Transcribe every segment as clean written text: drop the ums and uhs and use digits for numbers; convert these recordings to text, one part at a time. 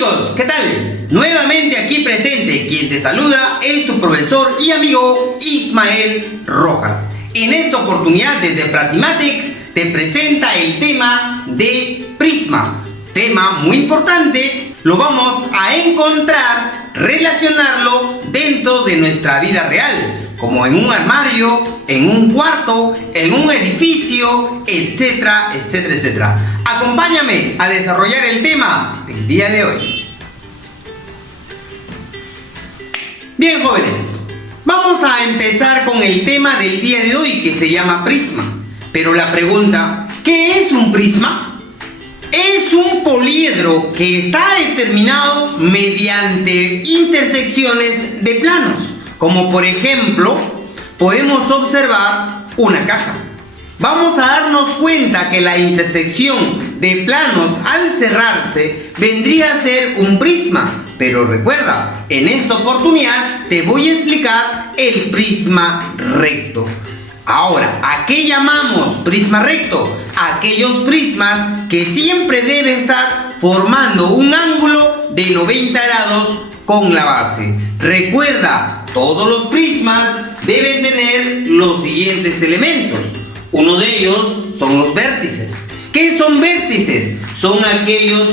chicos, ¿qué tal? Nuevamente aquí presente, quien te saluda es tu profesor y amigo Ismael Rojas. En esta oportunidad desde Pratimatex te presenta el tema de prisma. Tema muy importante, lo vamos a encontrar, relacionarlo dentro de nuestra vida real, como en un armario, en un cuarto, en un edificio, etcétera, etcétera, etcétera. Acompáñame a desarrollar el tema del día de hoy. Bien, jóvenes, vamos a empezar con el tema del día de hoy que se llama prisma. Pero la pregunta, ¿qué es un prisma? Es un poliedro que está determinado mediante intersecciones de planos, como por ejemplo, podemos observar una caja. Vamos a darnos cuenta que la intersección de planos al cerrarse vendría a ser un prisma. Pero recuerda, en esta oportunidad te voy a explicar el prisma recto. Ahora, ¿a qué llamamos prisma recto? Aquellos prismas que siempre deben estar formando un ángulo de 90 grados con la base. Recuerda, todos los prismas deben tener los siguientes elementos. Uno de ellos son los vértices. ¿Qué son vértices? Son aquellos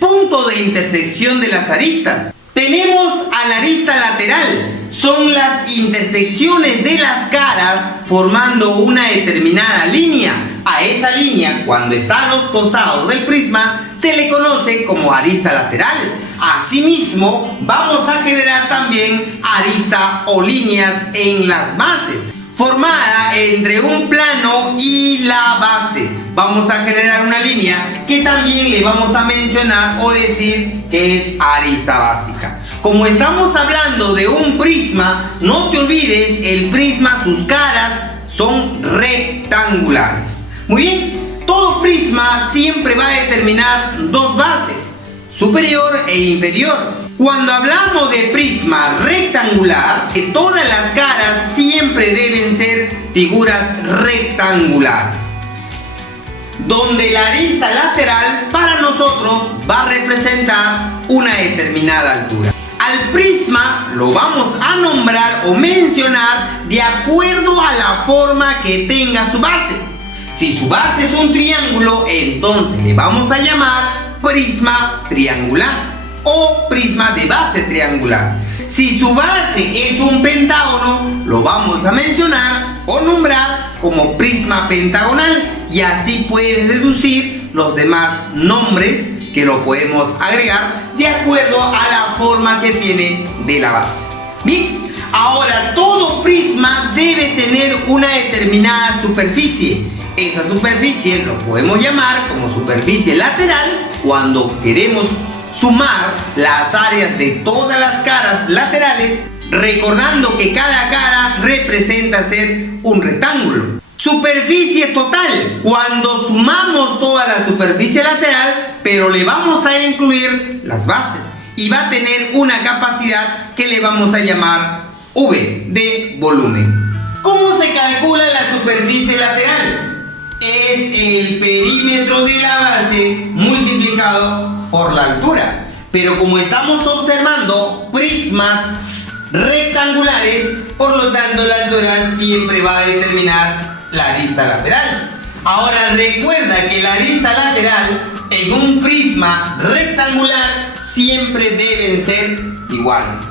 puntos de intersección de las aristas. Tenemos a la arista lateral. Son las intersecciones de las caras formando una determinada línea. A esa línea, cuando está a los costados del prisma, se le conoce como arista lateral. Asimismo, vamos a generar también arista o líneas en las bases, formada entre un plano y la base. Vamos a generar una línea que también le vamos a mencionar o decir que es arista básica. Como estamos hablando de un prisma, no te olvides, el prisma, sus caras son rectangulares. Muy bien, todo prisma siempre va a determinar dos bases, superior e inferior. Cuando hablamos de prisma rectangular, todas las caras siempre deben ser figuras rectangulares, donde la arista lateral para nosotros va a representar una determinada altura. Al prisma lo vamos a nombrar o mencionar de acuerdo a la forma que tenga su base. Si su base es un triángulo, entonces le vamos a llamar prisma triangular o prisma de base triangular. Si su base es un pentágono, lo vamos a mencionar o nombrar como prisma pentagonal, y así puedes deducir los demás nombres que lo podemos agregar de acuerdo a la forma que tiene de la base. Bien, ahora todo prisma debe tener una determinada superficie. Esa superficie lo podemos llamar como superficie lateral cuando queremos sumar las áreas de todas las caras laterales, recordando que cada cara representa ser un rectángulo. Superficie total, cuando sumamos toda la superficie lateral, pero le vamos a incluir las bases, y va a tener una capacidad que le vamos a llamar V de volumen. ¿Cómo se calcula la superficie lateral? Es el perímetro de la base multiplicado por la altura. Pero como estamos observando prismas rectangulares, por lo tanto la altura siempre va a determinar la arista lateral. Ahora recuerda que la arista lateral en un prisma rectangular siempre deben ser iguales.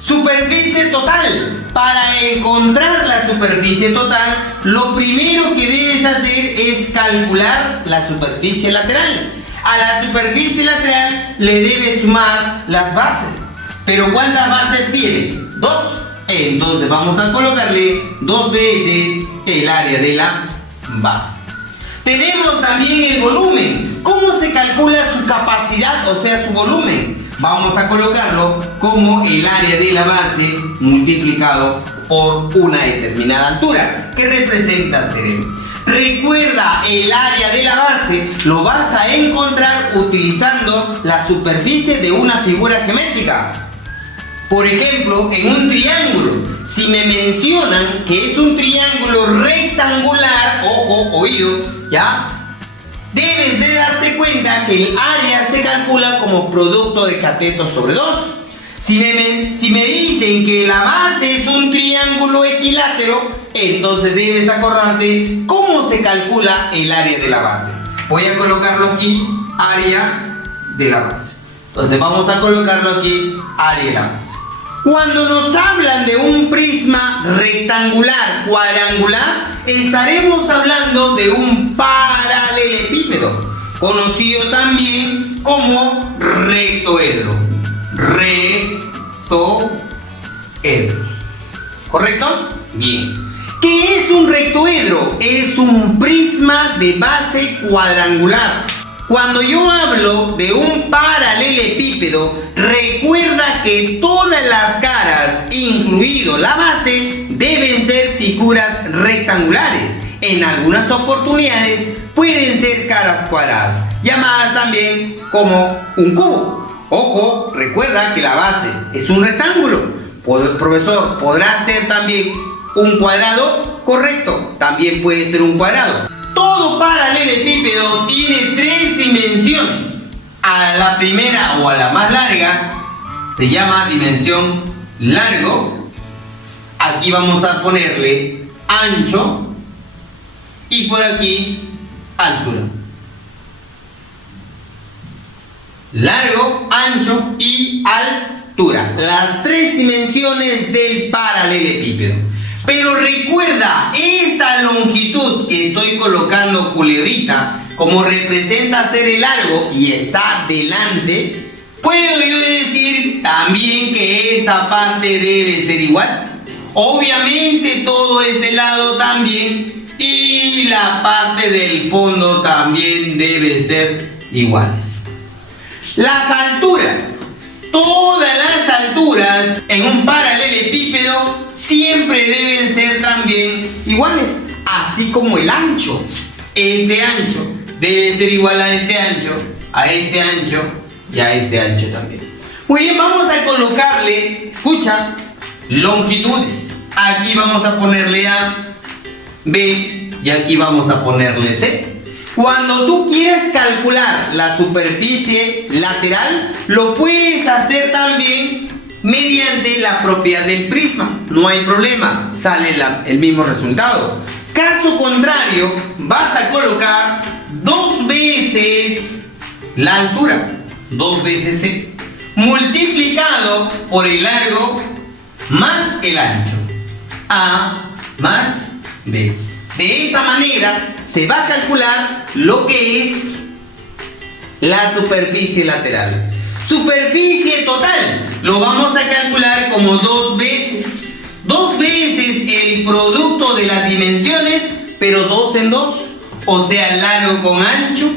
Superficie total. Para encontrar la superficie total, lo primero que debes hacer es calcular la superficie lateral. A la superficie lateral le debes sumar las bases. Pero ¿cuántas bases tiene? 2. Entonces vamos a colocarle 2 veces el área de la base. Tenemos también el volumen. ¿Cómo se calcula su capacidad, o sea, su volumen? Vamos a colocarlo como el área de la base multiplicado por una determinada altura, que representa ser él. Recuerda, el área de la base lo vas a encontrar utilizando la superficie de una figura geométrica. Por ejemplo, en un triángulo, si me mencionan que es un triángulo rectangular, ojo, oído, ¿ya? Debes de darte cuenta que el área se calcula como producto de cateto sobre 2. Si me dicen que la base es un triángulo equilátero, entonces debes acordarte cómo se calcula el área de la base. Voy a colocarlo aquí, área de la base. Entonces vamos a colocarlo aquí, área de la base. Cuando nos hablan de un prisma rectangular, cuadrangular, estaremos hablando de un paralelepípedo, conocido también como rectoedro. Rectoedro. ¿Correcto? Bien. ¿Qué es un rectoedro? Es un prisma de base cuadrangular. Cuando yo hablo de un paralelepípedo, recuerda que todas las caras, incluido la base, deben ser figuras rectangulares. En algunas oportunidades pueden ser caras cuadradas, llamadas también como un cubo. Ojo, recuerda que la base es un rectángulo. Profesor, ¿podrá ser también un cuadrado? Correcto, también puede ser un cuadrado. Todo paralelepípedo tiene 3 dimensiones. A la primera o a la más larga se llama dimensión largo. Aquí vamos a ponerle ancho y por aquí altura. Largo, ancho y altura. Las 3 dimensiones del paralelepípedo. Pero recuerda, esta longitud que estoy colocando culebrita, como representa ser el largo y está delante, ¿puedo yo decir también que esta parte debe ser igual? Obviamente todo este lado también y la parte del fondo también debe ser iguales. Las alturas. Todas las alturas en un paralelepípedo siempre deben ser también iguales, así como el ancho. Este ancho debe ser igual a este ancho y a este ancho también. Muy bien, vamos a colocarle, escucha, longitudes. Aquí vamos a ponerle A, B y aquí vamos a ponerle C. Cuando tú quieres calcular la superficie lateral, lo puedes hacer también mediante la propiedad del prisma. No hay problema, sale el mismo resultado. Caso contrario, vas a colocar 2 veces la altura, 2 veces C, multiplicado por el largo más el ancho. A más B. De esa manera se va a calcular lo que es la superficie lateral. Superficie total lo vamos a calcular como 2 veces. 2 veces el producto de las dimensiones, pero 2 en 2. O sea, largo con ancho,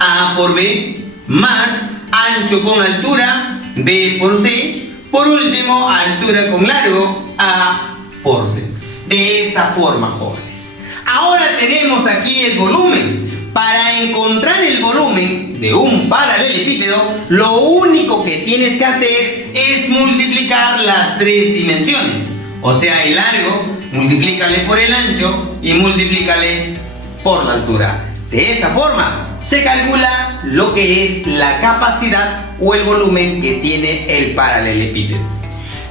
A por B, más ancho con altura, B por C. Por último, altura con largo, A por C. De esa forma, jóvenes. Ahora tenemos aquí el volumen. Para encontrar el volumen de un paralelepípedo, lo único que tienes que hacer es multiplicar las 3 dimensiones. O sea, el largo, multiplícale por el ancho y multiplícale por la altura. De esa forma se calcula lo que es la capacidad o el volumen que tiene el paralelepípedo.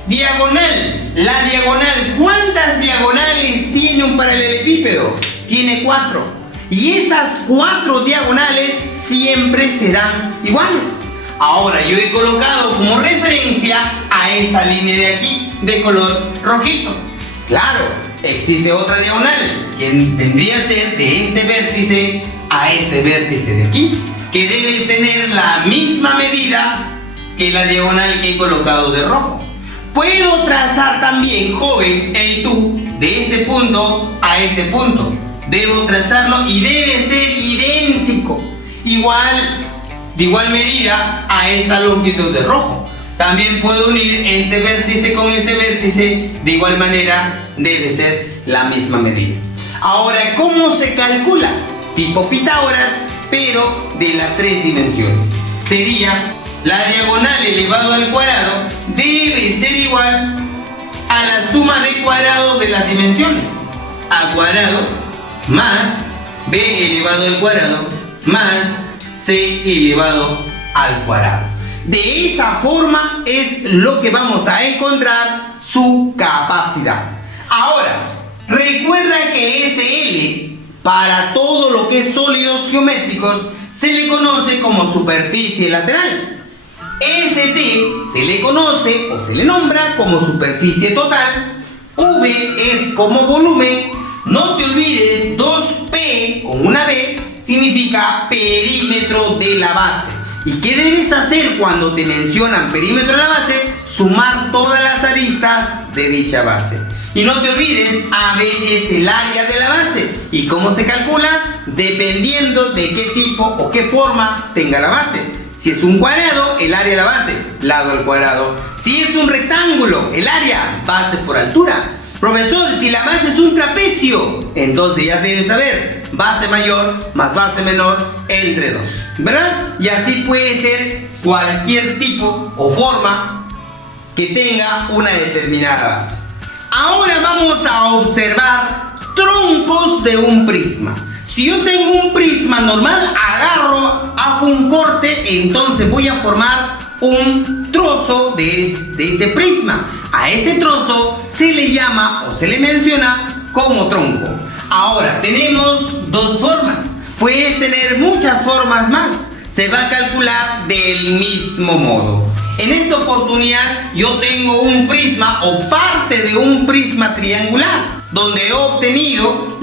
Diagonal. La diagonal. ¿Cuántas diagonales tiene un paralelepípedo? Tiene 4. Y esas 4 diagonales siempre serán iguales. Ahora yo he colocado como referencia a esta línea de aquí de color rojito. Claro, existe otra diagonal que vendría a ser de este vértice a este vértice de aquí, que debe tener la misma medida que la diagonal que he colocado de rojo. Puedo trazar también, joven, el tú de este punto a este punto. Debo trazarlo y debe ser idéntico, de igual medida a esta longitud de rojo. También puedo unir este vértice con este vértice, de igual manera debe ser la misma medida. Ahora, ¿cómo se calcula? Tipo Pitágoras, pero de las 3 dimensiones. Sería la diagonal elevado al cuadrado debe ser igual a la suma de cuadrados de las dimensiones. A cuadrado más B elevado al cuadrado más C elevado al cuadrado. De esa forma es lo que vamos a encontrar su capacidad. Ahora, recuerda que SL, para todo lo que es sólidos geométricos, se le conoce como superficie lateral. ST se le conoce o se le nombra como superficie total. V es como volumen. No te olvides, 2P con una B significa perímetro de la base. ¿Y qué debes hacer cuando te mencionan perímetro de la base? Sumar todas las aristas de dicha base. Y no te olvides, AB es el área de la base. ¿Y cómo se calcula? Dependiendo de qué tipo o qué forma tenga la base. Si es un cuadrado, el área de la base, lado al cuadrado. Si es un rectángulo, el área, base por altura. Profesor, si la base es un trapecio, entonces ya debes saber, base mayor más base menor entre 2, ¿verdad? Y así puede ser cualquier tipo o forma que tenga una determinada base. Ahora vamos a observar troncos de un prisma. Si yo tengo un prisma normal, agarro, hago un corte, entonces voy a formar un trozo de ese prisma. A ese trozo se le llama o se le menciona como tronco. Ahora, tenemos dos formas. Puedes tener muchas formas más. Se va a calcular del mismo modo. En esta oportunidad yo tengo un prisma o parte de un prisma triangular, donde he obtenido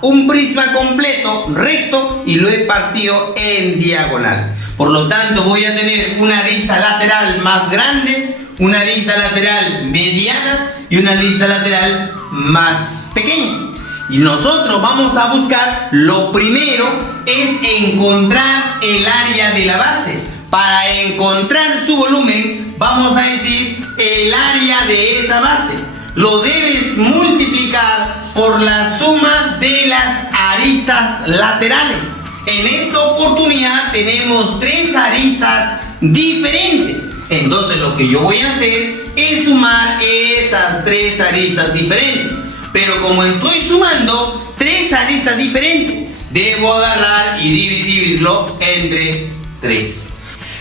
un prisma completo recto y lo he partido en diagonal. Por lo tanto, voy a tener una arista lateral más grande, una arista lateral mediana y una arista lateral más pequeña. Y nosotros vamos a buscar, lo primero es encontrar el área de la base. Para encontrar su volumen, vamos a decir el área de esa base. Lo debes multiplicar por la suma de las aristas laterales. En esta oportunidad tenemos 3 aristas diferentes. Entonces lo que yo voy a hacer es sumar esas 3 aristas diferentes. Pero como estoy sumando 3 aristas diferentes, debo agarrar y dividirlo entre 3.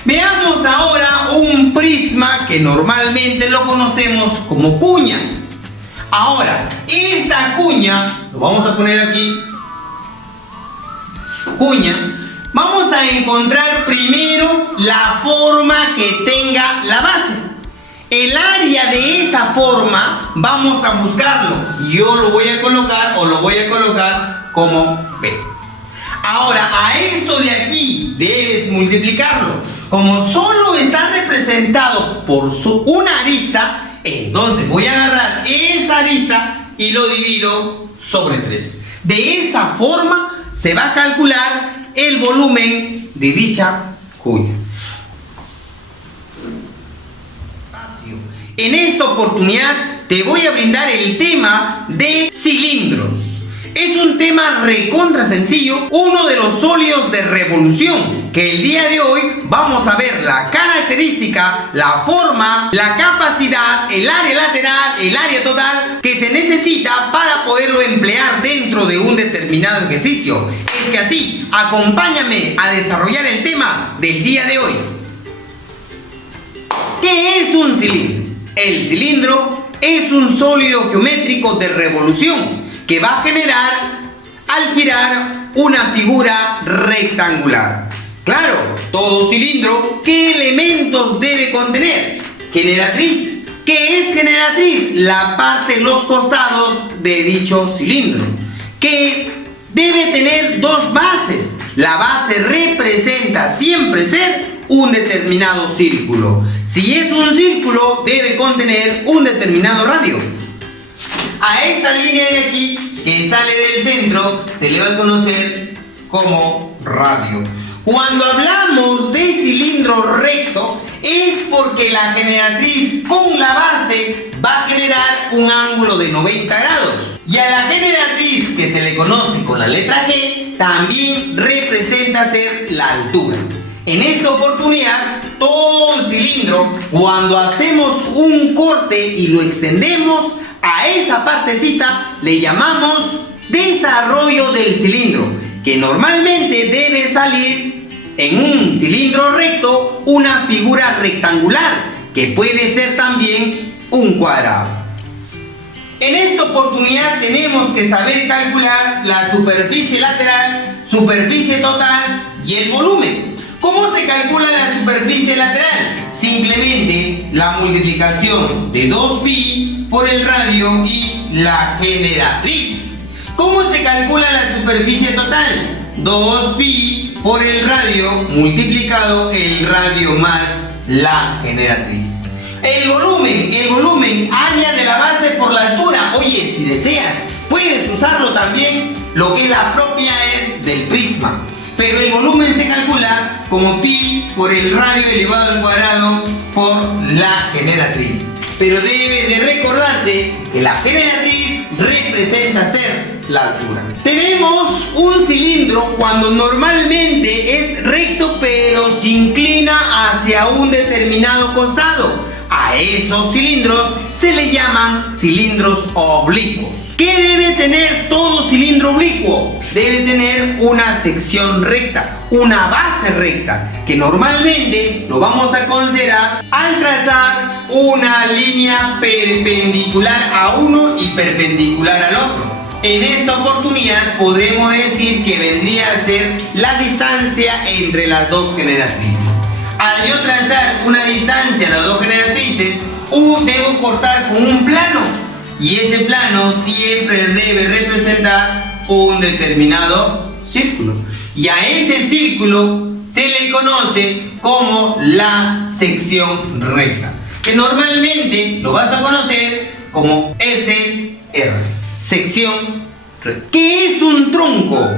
Veamos ahora un prisma que normalmente lo conocemos como cuña. Ahora, esta cuña, lo vamos a poner aquí, cuña, vamos a encontrar primero la forma que tenga la base. El área de esa forma vamos a buscarlo. Yo lo voy a colocar o lo voy a colocar como B. Ahora, a esto de aquí debes multiplicarlo. Como solo está representado por una arista, entonces voy a agarrar esa arista y lo divido sobre 3. De esa forma se va a calcular el volumen de dicha cuña. En esta oportunidad te voy a brindar el tema de cilindros. Es un tema recontra sencillo, uno de los sólidos de revolución, que el día de hoy vamos a ver la característica, la forma, la capacidad, el área lateral, el área total que se necesita para poderlo emplear dentro de un determinado ejercicio. Es que así, acompáñame a desarrollar el tema del día de hoy. ¿Qué es un cilindro? El cilindro es un sólido geométrico de revolución que va a generar al girar una figura rectangular. Claro, todo cilindro, ¿qué elementos debe contener? Generatriz. ¿Qué es generatriz? La parte, los costados de dicho cilindro. Que debe tener 2 bases. La base representa siempre ser un determinado círculo. Si es un círculo, debe contener un determinado radio. A esta línea de aquí, que sale del centro, se le va a conocer como radio. Cuando hablamos de cilindro recto, es porque la generatriz con la base va a generar un ángulo de 90 grados. Y a la generatriz, que se le conoce con la letra G, también representa ser la altura. En esta oportunidad, todo el cilindro, cuando hacemos un corte y lo extendemos, a esa partecita le llamamos desarrollo del cilindro, que normalmente debe salir en un cilindro recto una figura rectangular, que puede ser también un cuadrado. En esta oportunidad tenemos que saber calcular la superficie lateral, superficie total y el volumen. ¿Cómo se calcula la superficie lateral? Simplemente la multiplicación de 2pi por el radio y la generatriz. ¿Cómo se calcula la superficie total? 2pi por el radio multiplicado el radio más la generatriz. El volumen, área de la base por la altura. Oye, si deseas, puedes usarlo también, lo que la propia es del prisma. Pero el volumen se calcula como pi por el radio elevado al cuadrado por la generatriz. Pero debes de recordarte que la generatriz representa ser la altura. Tenemos un cilindro cuando normalmente es recto pero se inclina hacia un determinado costado. A esos cilindros se le llaman cilindros oblicuos. ¿Qué debe tener todo cilindro oblicuo? Debe tener una sección recta, una base recta, que normalmente lo vamos a considerar al trazar una línea perpendicular a uno y perpendicular al otro. En esta oportunidad podremos decir que vendría a ser la distancia entre las dos generatrices. Al yo trazar una distancia a las dos generatrices, debo cortar con un plano, y ese plano siempre debe representar un determinado círculo, y a ese círculo se le conoce como la sección recta, que normalmente lo vas a conocer como SR, sección recta. ¿Qué es un tronco?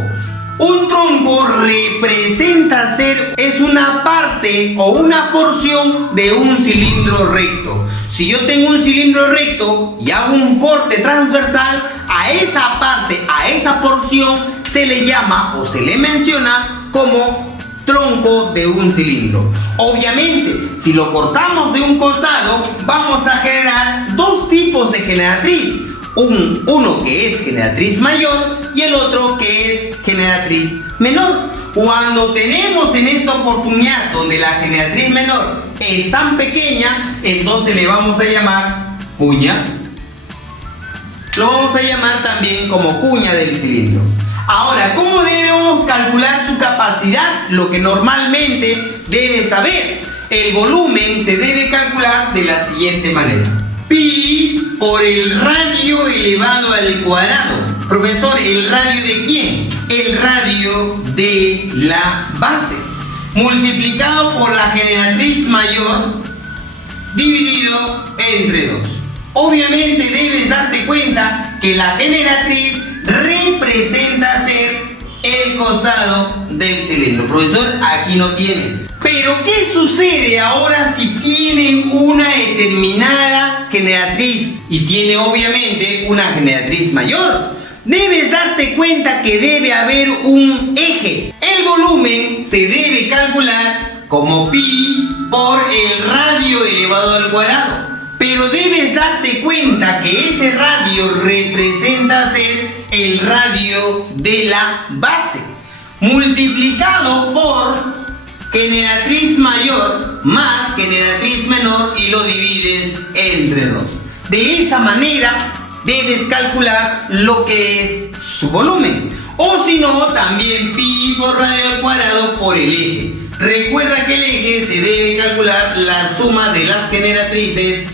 Un tronco representa es una parte o una porción de un cilindro recto. Si yo tengo un cilindro recto y hago un corte transversal, a esa parte, a esa porción se le llama o se le menciona como tronco de un cilindro. Obviamente, si lo cortamos de un costado, vamos a generar dos tipos de generatriz. Uno que es generatriz mayor y el otro que es generatriz menor. Cuando tenemos en esta oportunidad donde la generatriz menor es tan pequeña, entonces le vamos a llamar cuña. Lo vamos a llamar también como cuña del cilindro. Ahora, ¿cómo debemos calcular su capacidad? Lo que normalmente debes saber. El volumen se debe calcular de la siguiente manera: pi por el radio elevado al cuadrado. Profesor, ¿el radio de quién? El radio de la base, multiplicado por la generatriz mayor, dividido entre 2. Obviamente debes darte cuenta que la generatriz representa ser el costado del cilindro. Profesor, aquí no tiene. Pero ¿qué sucede ahora si tiene una determinada generatriz y tiene obviamente una generatriz mayor? Debes darte cuenta que debe haber un eje. El volumen se debe calcular como pi por el radio elevado al cuadrado. Pero debes darte cuenta que ese radio representa ser el radio de la base, multiplicado por generatriz mayor más generatriz menor y lo divides entre 2. De esa manera debes calcular lo que es su volumen. O si no, también pi por radio al cuadrado por el eje. Recuerda que el eje se debe calcular la suma de las generatrices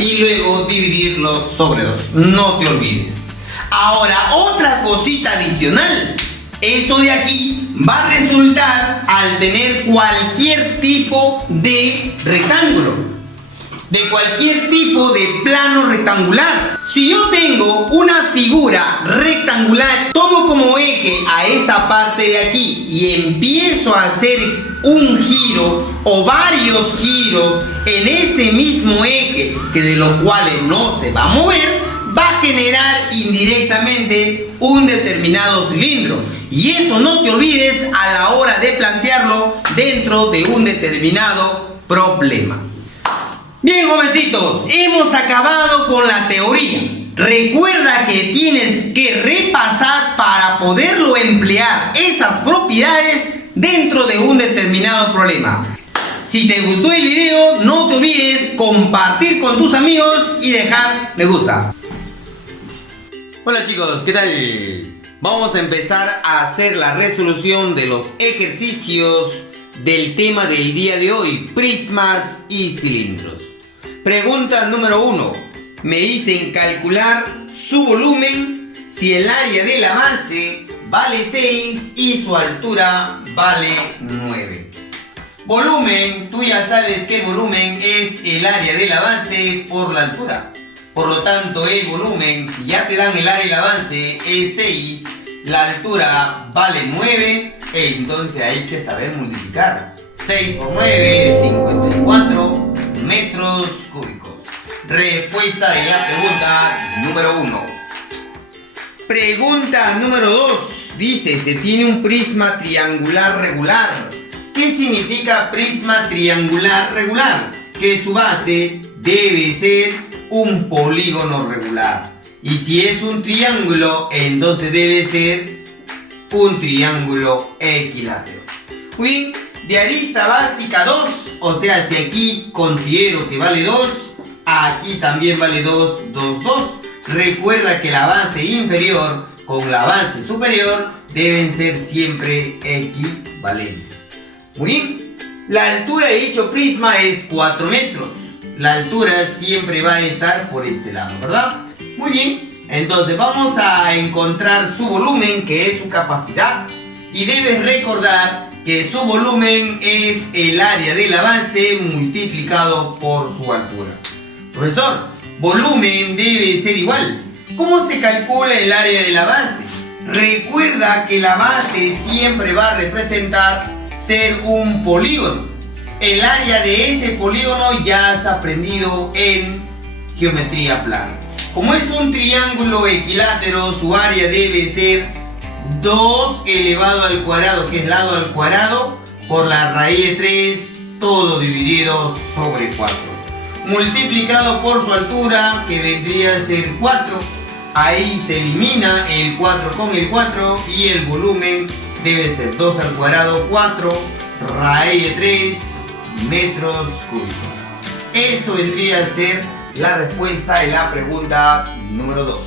y luego dividirlo sobre 2. No te olvides. Ahora, otra cosita adicional. Esto de aquí va a resultar al tener cualquier tipo de rectángulo, de cualquier tipo de plano rectangular. Si yo tengo una figura rectangular, tomo como eje a esta parte de aquí y empiezo a hacer un giro o varios giros en ese mismo eje, que de los cuales no se va a mover, va a generar indirectamente un determinado cilindro. Y eso no te olvides a la hora de plantearlo dentro de un determinado problema. Bien, jovencitos, hemos acabado con la teoría. Recuerda que tienes que repasar para poderlo emplear esas propiedades dentro de un determinado problema. Si te gustó el video, no te olvides compartir con tus amigos y dejar me gusta. Hola chicos, ¿qué tal? Vamos a empezar a hacer la resolución de los ejercicios del tema del día de hoy, prismas y cilindros. Pregunta número 1. Me dicen calcular su volumen si el área de la base vale 6 y su altura vale 9. Volumen, tú ya sabes que el volumen es el área de la base por la altura. Por lo tanto, el volumen, si ya te dan el área de la base, es 6, la altura vale 9, entonces hay que saber multiplicar. 6 por 9, 54 metros cúbicos. Respuesta de la pregunta número 1. Pregunta número 2. Dice, se tiene un prisma triangular regular. ¿Qué significa prisma triangular regular? Que su base debe ser un polígono regular. Y si es un triángulo, entonces debe ser un triángulo equilátero. Muy bien, de arista básica 2, o sea, si aquí considero que vale 2, aquí también vale 2, 2, 2. Recuerda que la base inferior con la base superior deben ser siempre equivalentes. Muy bien, la altura de dicho prisma es 4 metros. La altura siempre va a estar por este lado, ¿verdad? Muy bien, entonces vamos a encontrar su volumen, que es su capacidad. Y debes recordar que su volumen es el área de la base multiplicado por su altura. Profesor, volumen debe ser igual. ¿Cómo se calcula el área de la base? Recuerda que la base siempre va a representar ser un polígono. El área de ese polígono ya has aprendido en geometría plana. Como es un triángulo equilátero, su área debe ser 2 elevado al cuadrado, que es lado al cuadrado, por la raíz de 3, todo dividido sobre 4. Multiplicado por su altura, que vendría a ser 4. Ahí se elimina el 4 con el 4 y el volumen debe ser 2 al cuadrado, 4, raíz de 3 metros cúbicos. Eso vendría a ser la respuesta de la pregunta número 2.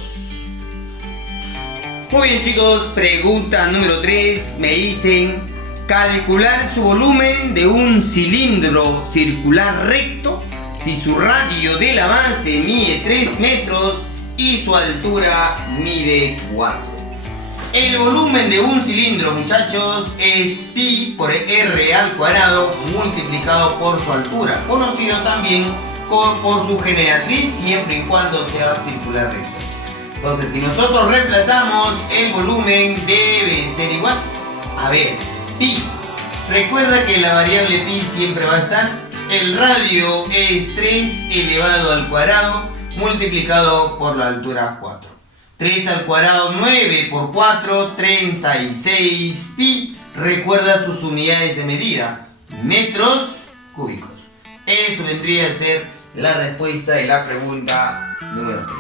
Muy bien chicos, pregunta número 3. Me dicen calcular su volumen de un cilindro circular recto si su radio de la base mide 3 metros y su altura mide 4. El volumen de un cilindro, muchachos, es pi por r al cuadrado multiplicado por su altura, conocido también por su generatriz, siempre y cuando sea circular recto. Entonces, si nosotros reemplazamos, el volumen debe ser igual. A ver, pi. Recuerda que la variable pi siempre va a estar. El radio es 3 elevado al cuadrado multiplicado por la altura 4. 3 al cuadrado, 9 por 4, 36 pi. Recuerda sus unidades de medida, metros cúbicos. Eso vendría a ser la respuesta de la pregunta número 3.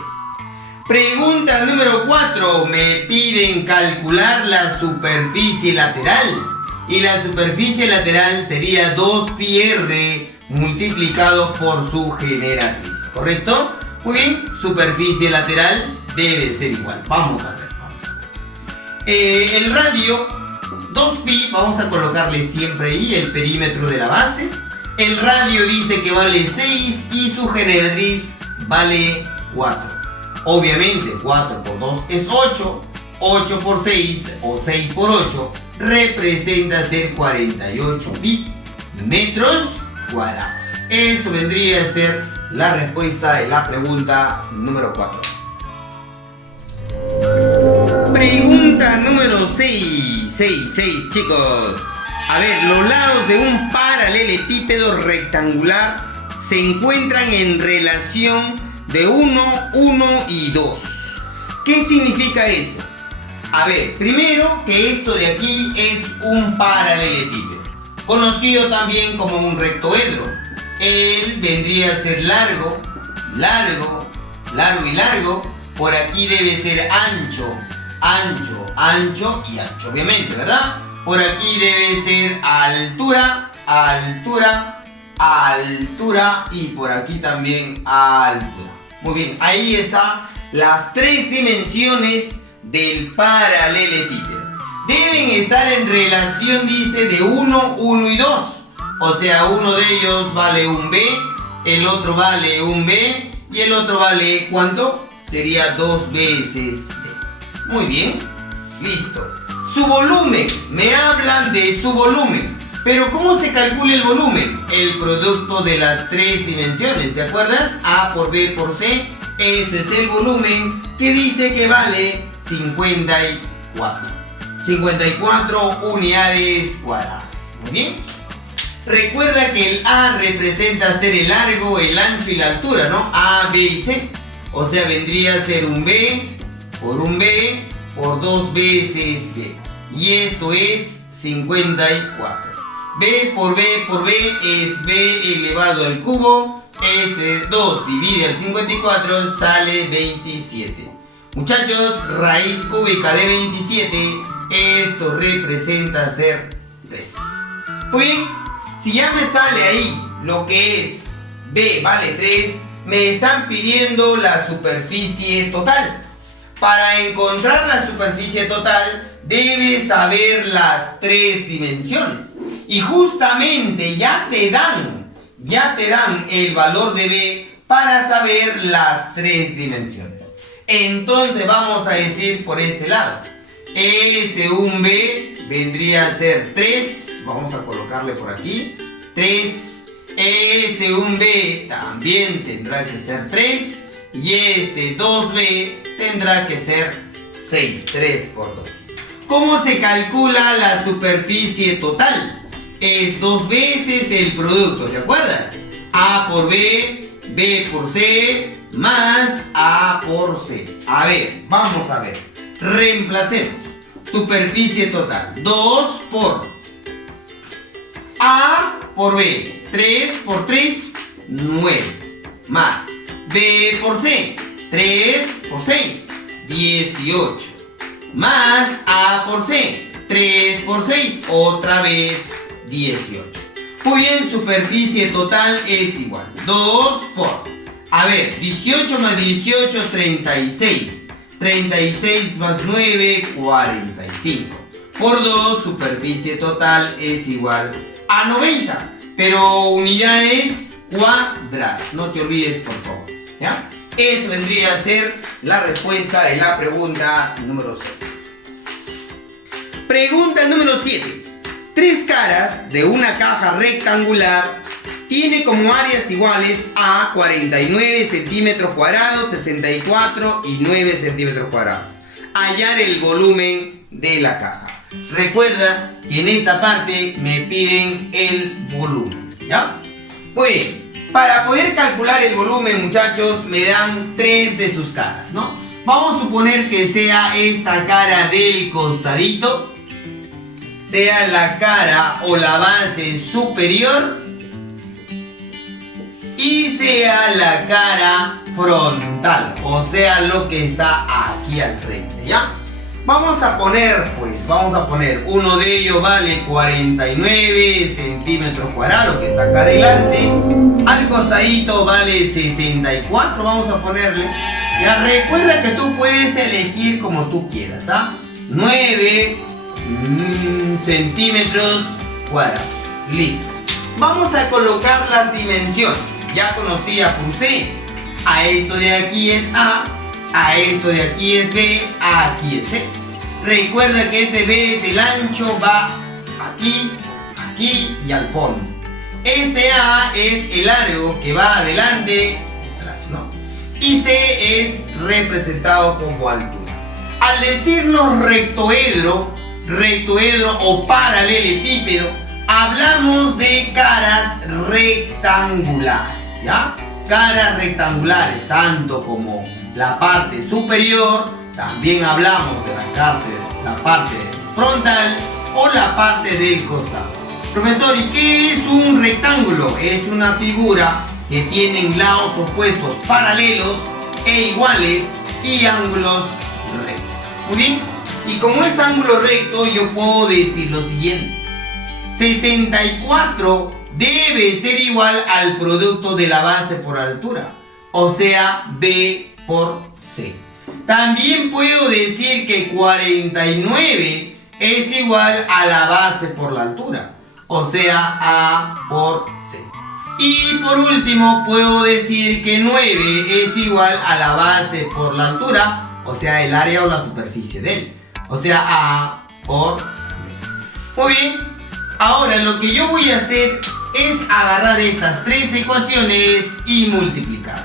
Pregunta número 4. Me piden calcular la superficie lateral. Y la superficie lateral sería 2 pi r multiplicado por su generatriz. ¿Correcto? Muy bien, superficie lateral debe ser igual. Vamos a ver. El radio 2pi, vamos a colocarle siempre ahí el perímetro de la base. El radio dice que vale 6 y su generatriz vale 4. Obviamente 4 por 2 es 8. 8 por 6 o 6 por 8 representa ser 48 pi metros cuadrados. Eso vendría a ser la respuesta de la pregunta número 4. Pregunta número 6, chicos. A ver, los lados de un paralelepípedo rectangular se encuentran en relación de 1, 1 y 2. ¿Qué significa eso? A ver, primero que esto de aquí es un paralelepípedo, conocido también como un rectoedro. Él vendría a ser largo, largo, largo y largo. Por aquí debe ser ancho, ancho, ancho y ancho, obviamente, ¿verdad? Por aquí debe ser altura, altura, altura y por aquí también altura. Muy bien, ahí están las tres dimensiones del paralelepípedo. Deben estar en relación, dice, de 1, 1 y 2. O sea, uno de ellos vale un B, el otro vale un B y el otro vale, ¿cuánto? Sería 2 veces B. Muy bien, listo. Su volumen, me hablan de su volumen. Pero ¿cómo se calcula el volumen? El producto de las tres dimensiones, ¿te acuerdas? A por B por C. Este es el volumen que dice que vale 54. 54 unidades cuadradas. Muy bien. Recuerda que el A representa ser el largo, el ancho y la altura, ¿no? A, B y C. O sea, vendría a ser un B por 2 veces B. Y esto es 54. B por B es B elevado al cubo. Este 2 divide al 54, sale 27. Muchachos, raíz cúbica de 27, esto representa ser 3. Muy bien, si ya me sale ahí lo que es B vale 3, me están pidiendo la superficie total. Para encontrar la superficie total, debes saber las tres dimensiones. Y justamente ya te dan el valor de B para saber las tres dimensiones. Entonces vamos a decir por este lado. Un B vendría a ser 3. Vamos a colocarle por aquí. 3. Un B también tendrá que ser 3. Y 2B tendrá que ser 6. 3 por 2. ¿Cómo se calcula la superficie total? Es 2 veces el producto, ¿te acuerdas? A por B, B por C, más A por C. A ver, vamos a ver. Reemplacemos. Superficie total. 2 por A por B. 3 por 3, 9. Más B por C. 3 por 6, 18. Más A por C. 3 por 6, otra vez 18. Muy bien, superficie total es igual 2 por, a ver, 18 más 18, 36. 36 más 9, 45. Por 2, superficie total es igual a 90. Pero unidades cuadradas. No te olvides, por favor. ¿Ya? Eso vendría a ser la respuesta de la pregunta número 6. Pregunta número 7. Tres caras de una caja rectangular tiene como áreas iguales a 49 centímetros cuadrados, 64 y 9 centímetros cuadrados. Hallar el volumen de la caja. Recuerda que en esta parte me piden el volumen, ¿ya? Muy bien. Para poder calcular el volumen, muchachos, me dan tres de sus caras, ¿no? Vamos a suponer que sea esta cara del costadito, sea la cara o la base superior y sea la cara frontal, o sea lo que está aquí al frente, ¿ya? Vamos a poner uno de ellos vale 49 centímetros cuadrados, que está acá adelante. Al costadito vale 64, vamos a ponerle. Ya recuerda que tú puedes elegir como tú quieras, ¿ah? 9 centímetros cuadrados. Listo. Vamos a colocar las dimensiones ya conocidas por ustedes. A esto de aquí es A esto de aquí es B, aquí es C. Recuerda que este B es el ancho, va aquí, aquí y al fondo. Este A es el largo que va adelante, atrás, ¿no? Y C es representado como altura. Al decirnos rectoedro o paralelepípedo, hablamos de caras rectangulares, ¿ya? Caras rectangulares, tanto como la parte superior, también hablamos de la parte frontal o la parte del costado. Profesor, ¿y qué es un rectángulo? Es una figura que tiene lados opuestos paralelos e iguales y ángulos rectos. Muy bien, Y como es ángulo recto, yo puedo decir lo siguiente. 64 debe ser igual al producto de la base por altura, o sea, B por C. También puedo decir que 49 es igual a la base por la altura, o sea, A por C. Y por último, puedo decir que 9 es igual a la base por la altura, o sea, el área o la superficie de él, o sea, A por B. Muy bien, ahora lo que yo voy a hacer es agarrar estas tres ecuaciones y multiplicar.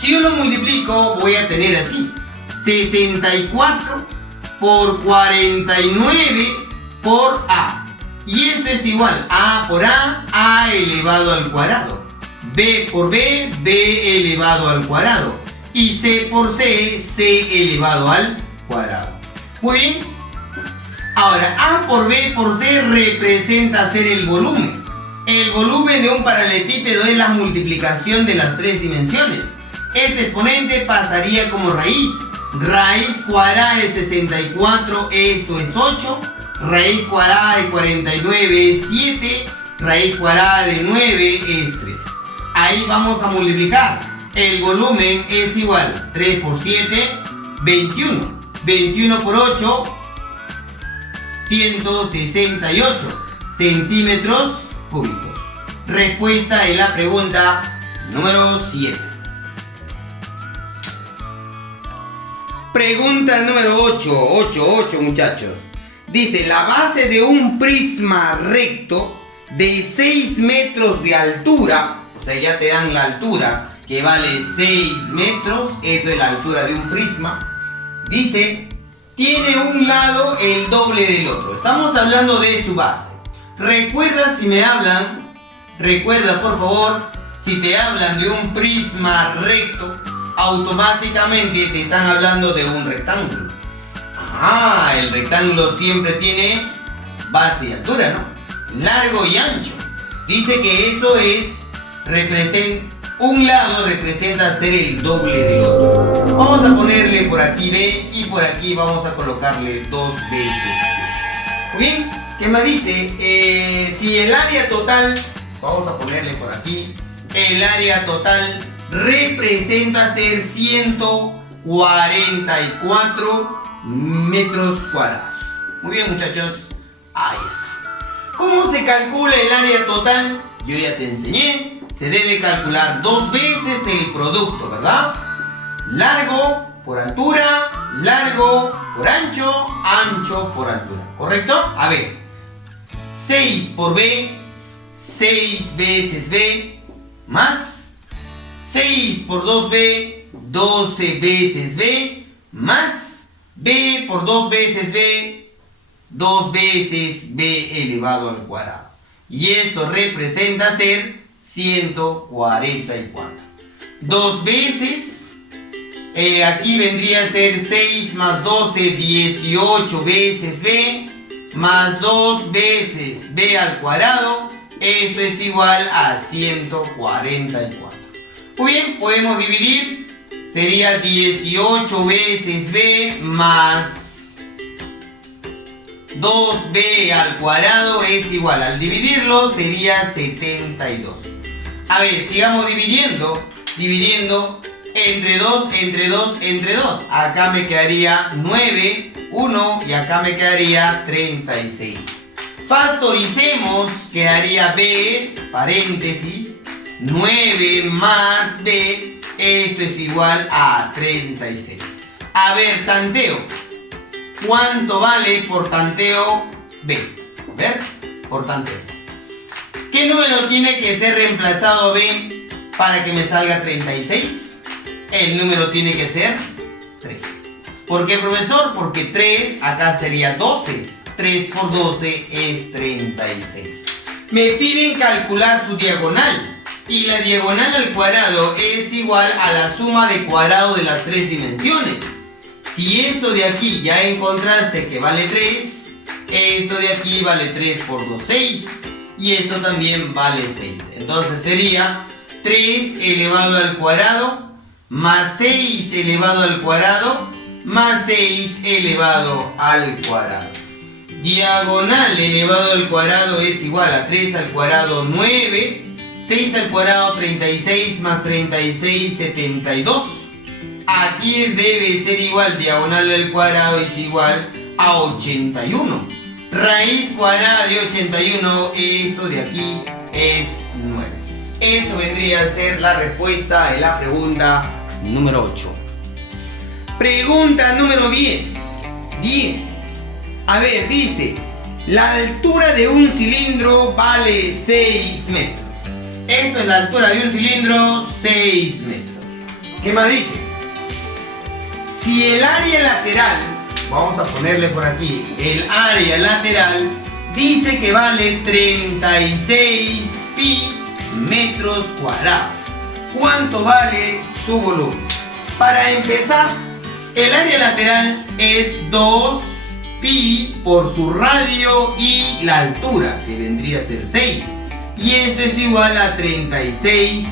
Si yo lo multiplico, voy a tener así: 64 por 49 por A. Y esto es igual a por A elevado al cuadrado. B por B, B elevado al cuadrado. Y C por C, C elevado al cuadrado. Muy bien. Ahora, A por B por C representa ser el volumen. El volumen de un paralelepípedo es la multiplicación de las tres dimensiones. Este exponente pasaría como raíz. Raíz cuadrada de 64, esto es 8. Raíz cuadrada de 49 es 7. Raíz cuadrada de 9 es 3. Ahí vamos a multiplicar. El volumen es igual. 3 por 7, 21. 21 por 8, 168 centímetros cúbicos. Respuesta de la pregunta número 7. Pregunta número 8, muchachos. Dice, la base de un prisma recto de 6 metros de altura, o sea, ya te dan la altura, que vale 6 metros, esto es la altura de un prisma. Dice, tiene un lado el doble del otro. Estamos hablando de su base. Recuerda por favor, si te hablan de un prisma recto, automáticamente te están hablando de un rectángulo. El rectángulo siempre tiene base y altura, ¿no? Largo y ancho. Dice que eso un lado representa ser el doble del otro. Vamos a ponerle por aquí B y por aquí vamos a colocarle 2 veces. Muy bien, ¿qué más dice? Si el área total, vamos a ponerle por aquí, el área total representa ser 144 metros cuadrados. Muy bien, muchachos, ahí está. ¿Cómo se calcula el área total? Yo ya te enseñé. Se debe calcular 2 veces el producto, ¿verdad? Largo por altura, largo por ancho, ancho por altura. ¿Correcto? A ver, 6 por B, 6 veces B, más 6 por 2B, 12 veces B, más B por 2 veces B, 2 veces B elevado al cuadrado. Y esto representa ser 144. 2 veces, aquí vendría a ser 6 más 12, 18 veces B, más 2 veces B al cuadrado. Esto es igual a 144. Muy bien, podemos dividir. Sería 18 veces B más 2B al cuadrado es igual. Al dividirlo sería 72. A ver, sigamos dividiendo entre 2, entre 2, entre 2. Acá me quedaría 9, 1 y acá me quedaría 36. Factoricemos, quedaría B, paréntesis, 9 más B, esto es igual a 36. A ver, tanteo. ¿Cuánto vale por tanteo B? A ver, por tanteo. ¿Qué número tiene que ser reemplazado B para que me salga 36? El número tiene que ser 3. ¿Por qué, profesor? Porque 3 acá sería 12. 3 por 12 es 36. Me piden calcular su diagonal. Y la diagonal al cuadrado es igual a la suma de cuadrado de las tres dimensiones. Si esto de aquí ya encontraste que vale 3, esto de aquí vale 3 por 2, 6. Y esto también vale 6. Entonces sería 3 elevado al cuadrado más 6 elevado al cuadrado más 6 elevado al cuadrado. Diagonal elevado al cuadrado es igual a 3 al cuadrado 9, 6 al cuadrado 36 más 36 72. Aquí debe ser igual, diagonal al cuadrado es igual a 81. Raíz cuadrada de 81, esto de aquí es 9. Eso vendría a ser la respuesta de la pregunta número 8. Pregunta número 10. A ver, dice, la altura de un cilindro vale 6 metros. Esto es la altura de un cilindro, 6 metros. ¿Qué más dice? Si el área lateral, vamos a ponerle por aquí, el área lateral dice que vale 36 pi metros cuadrados. ¿Cuánto vale su volumen? Para empezar, el área lateral es 2 pi por su radio y la altura, que vendría a ser 6. Y esto es igual a 36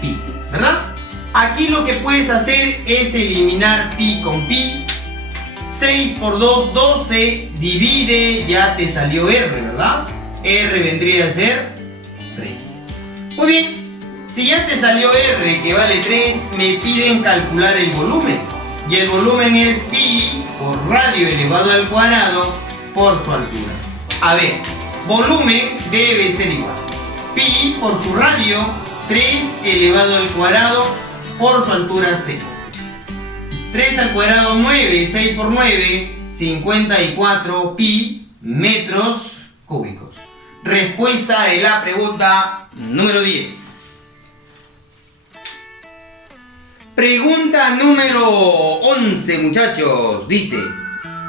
pi, ¿verdad? Aquí lo que puedes hacer es eliminar pi con pi. 6 por 2, 12, divide, ya te salió R, ¿verdad? R vendría a ser 3. Muy bien, si ya te salió R, que vale 3, me piden calcular el volumen. Y el volumen es pi por radio elevado al cuadrado por su altura. A ver, volumen debe ser igual. Pi por su radio, 3 elevado al cuadrado por su altura 6. 3 al cuadrado 9, 6 por 9, 54 pi metros cúbicos. Respuesta de la pregunta número 10. Pregunta número 11, muchachos. Dice,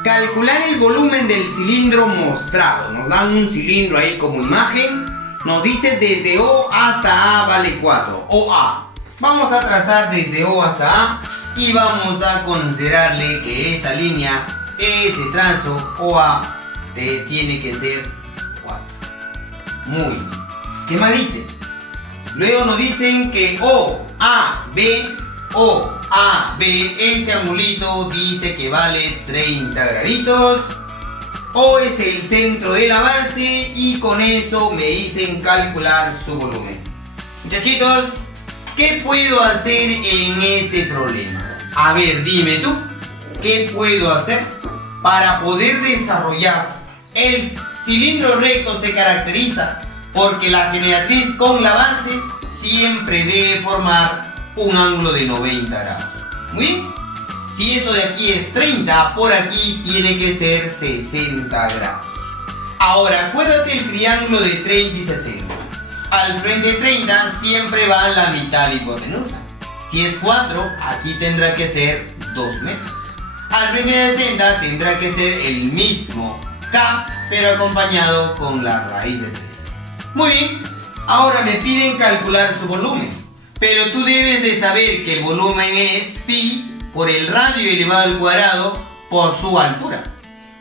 calcular el volumen del cilindro mostrado. Nos dan un cilindro ahí como imagen. Nos dice desde O hasta A vale 4. OA. Vamos a trazar desde O hasta A y vamos a considerarle que esta línea, ese trazo OA, tiene que ser 4. Muy bien. ¿Qué más dice? Luego nos dicen que OAB, ese angulito dice que vale 30 graditos. O es el centro de la base y con eso me dicen calcular su volumen. Muchachitos, ¿qué puedo hacer en ese problema? A ver, dime tú, ¿qué puedo hacer para poder desarrollar? El cilindro recto se caracteriza porque la generatriz con la base siempre debe formar un ángulo de 90 grados. Muy bien. Si esto de aquí es 30, por aquí tiene que ser 60 grados. Ahora, acuérdate el triángulo de 30 y 60. Al frente de 30 siempre va la mitad de hipotenusa. Si es 4, aquí tendrá que ser 2 metros. Al frente de 60 tendrá que ser el mismo K, pero acompañado con la raíz de 3. Muy bien, ahora me piden calcular su volumen. Pero tú debes de saber que el volumen es pi por el radio elevado al cuadrado por su altura.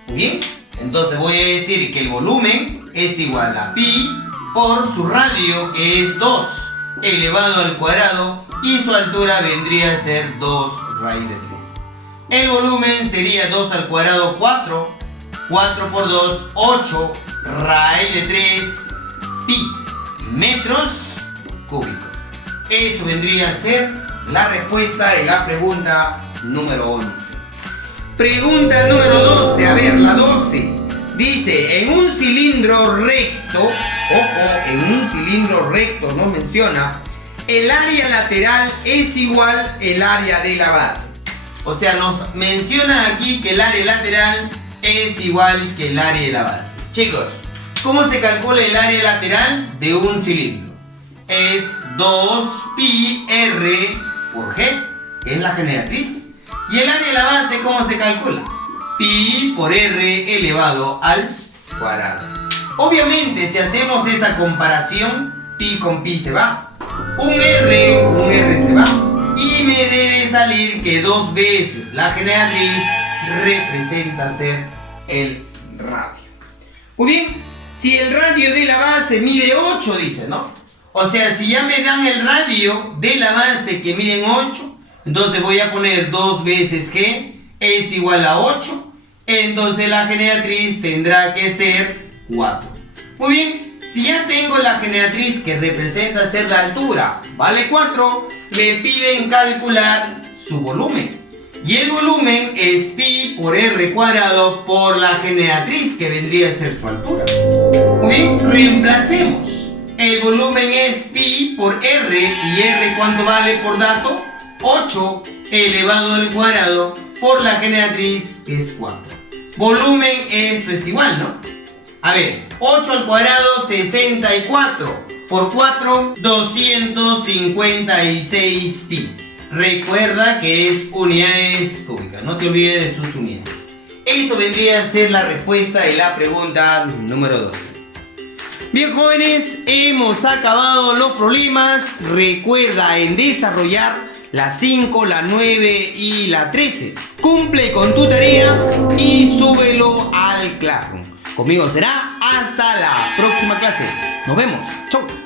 Muy bien, entonces voy a decir que el volumen es igual a pi por su radio, que es 2 elevado al cuadrado, y su altura vendría a ser 2 raíz de 3. El volumen sería 2 al cuadrado 4, 4 por 2, 8, raíz de 3, pi metros cúbicos. Eso vendría a ser la respuesta de la pregunta número 11. Pregunta número 12. A ver, la 12. Dice, en un cilindro recto, ojo, en un cilindro recto nos menciona, el área lateral es igual al área de la base. O sea, nos menciona aquí que el área lateral es igual que el área de la base. Chicos, ¿cómo se calcula el área lateral de un cilindro? Es 2 pi r por g, que es la generatriz. Y el área de la base, ¿cómo se calcula? Pi por r elevado al cuadrado. Obviamente, si hacemos esa comparación, pi con pi se va. Un r se va. Y me debe salir que 2 veces la generatriz representa ser el radio. Muy bien, si el radio de la base mide 8, dice, ¿no? O sea, si ya me dan el radio de la base que miden 8, entonces voy a poner 2 veces G es igual a 8, entonces la generatriz tendrá que ser 4. Muy bien, si ya tengo la generatriz que representa ser la altura, vale 4, me piden calcular su volumen. Y el volumen es pi por r cuadrado por la generatriz, que vendría a ser su altura. Muy bien, reemplacemos. El volumen es pi por r, y r ¿cuánto vale por dato? 8 elevado al cuadrado por la generatriz, que es 4. Volumen es pues igual, ¿no? A ver, 8 al cuadrado, 64. Por 4, 256 pi. Recuerda que es unidades cúbicas, no te olvides de sus unidades. Eso vendría a ser la respuesta de la pregunta número 12. Bien, jóvenes, hemos acabado los problemas. Recuerda en desarrollar la 5, la 9 y la 13. Cumple con tu tarea y súbelo al Classroom. Conmigo será hasta la próxima clase. Nos vemos. Chau.